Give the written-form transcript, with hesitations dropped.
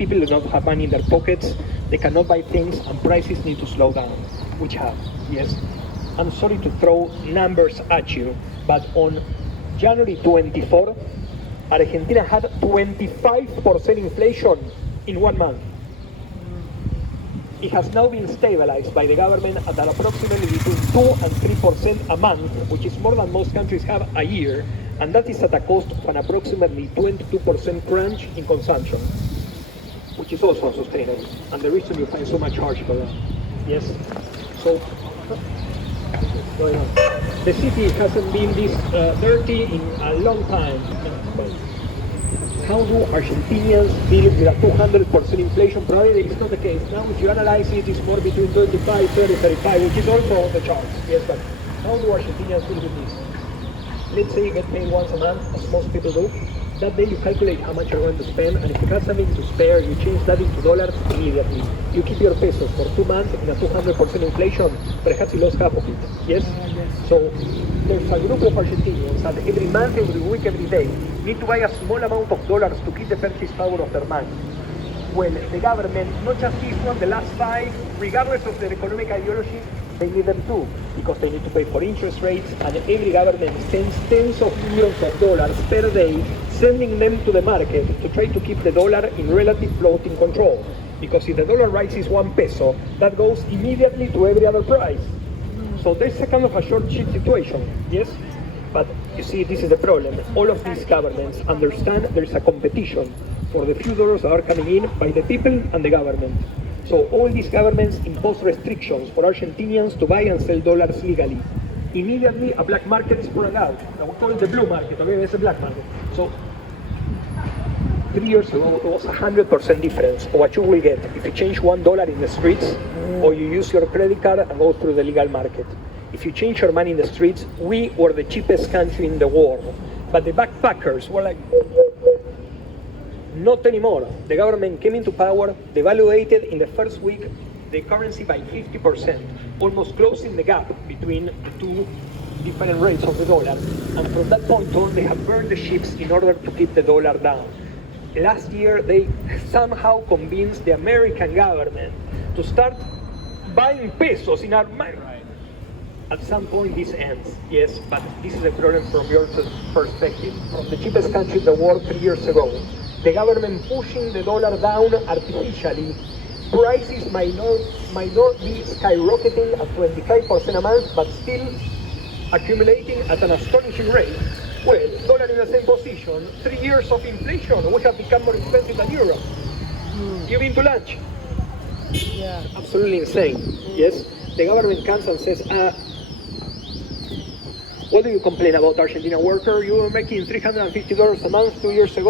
people do not have money in their pockets, they cannot buy things, and prices need to slow down, which have, yes. I'm sorry to throw numbers at you, but on January 24, Argentina had 25% inflation in 1 month. It has now been stabilized by the government at approximately between 2 and 3% a month, which is more than most countries have a year, and that is at a cost of an approximately 22% crunch in consumption, which is also unsustainable, and the reason you find so much hardship around. Yes? So, going on. The city hasn't been this dirty in a long time. How do Argentinians deal with a 200% inflation? Probably it's not the case. Now, if you analyze it, it's more between 25, 30, 35, which is also on the charts. Yes, but how do Argentinians deal with this? Let's say you get paid once a month, as most people do. That day you calculate how much you're going to spend, and if you have something to spare, you change that into dollars immediately. You keep your pesos for 2 months in a 200% inflation, perhaps you lost half of it. Yes? So there's a group of Argentinians that every month, every week, every day need to buy a small amount of dollars to keep the purchase power of their money. Well, the government, not just this one, the last 5, regardless of their economic ideology, they need them too, because they need to pay for interest rates, and every government sends tens of millions of dollars per day, sending them to the market to try to keep the dollar in relative floating control. Because if the dollar rises 1 peso, that goes immediately to every other price. So there's a kind of a short ship situation, yes? But you see, this is the problem. All of these governments understand there's a competition for the few dollars that are coming in by the people and the government. So all these governments impose restrictions for Argentinians to buy and sell dollars legally. Immediately, a black market sprang out. We call it the blue market, okay? It's a black market. So 3 years ago, it was 100% difference of what you will get if you change $1 in the streets or you use your credit card and go through the legal market. If you change your money in the streets, we were the cheapest country in the world. But the backpackers were like, not anymore. The government came into power, devaluated in the first week the currency by 50%, almost closing the gap between the two different rates of the dollar. And from that point on, they have burned the ships in order to keep the dollar down. Last year, they somehow convinced the American government to start buying pesos in our money. At some point this ends, yes, but this is a problem from your perspective. From the cheapest country in the world 3 years ago, the government pushing the dollar down artificially, prices might not be skyrocketing at 25% a month, but still accumulating at an astonishing rate. Well, dollar in the same position, 3 years of inflation, we have become more expensive than euro. You've been to lunch? Yeah. Absolutely insane, yes? The government comes and says, what do you complain about, Argentina worker? You were making $350 a month 2 years ago.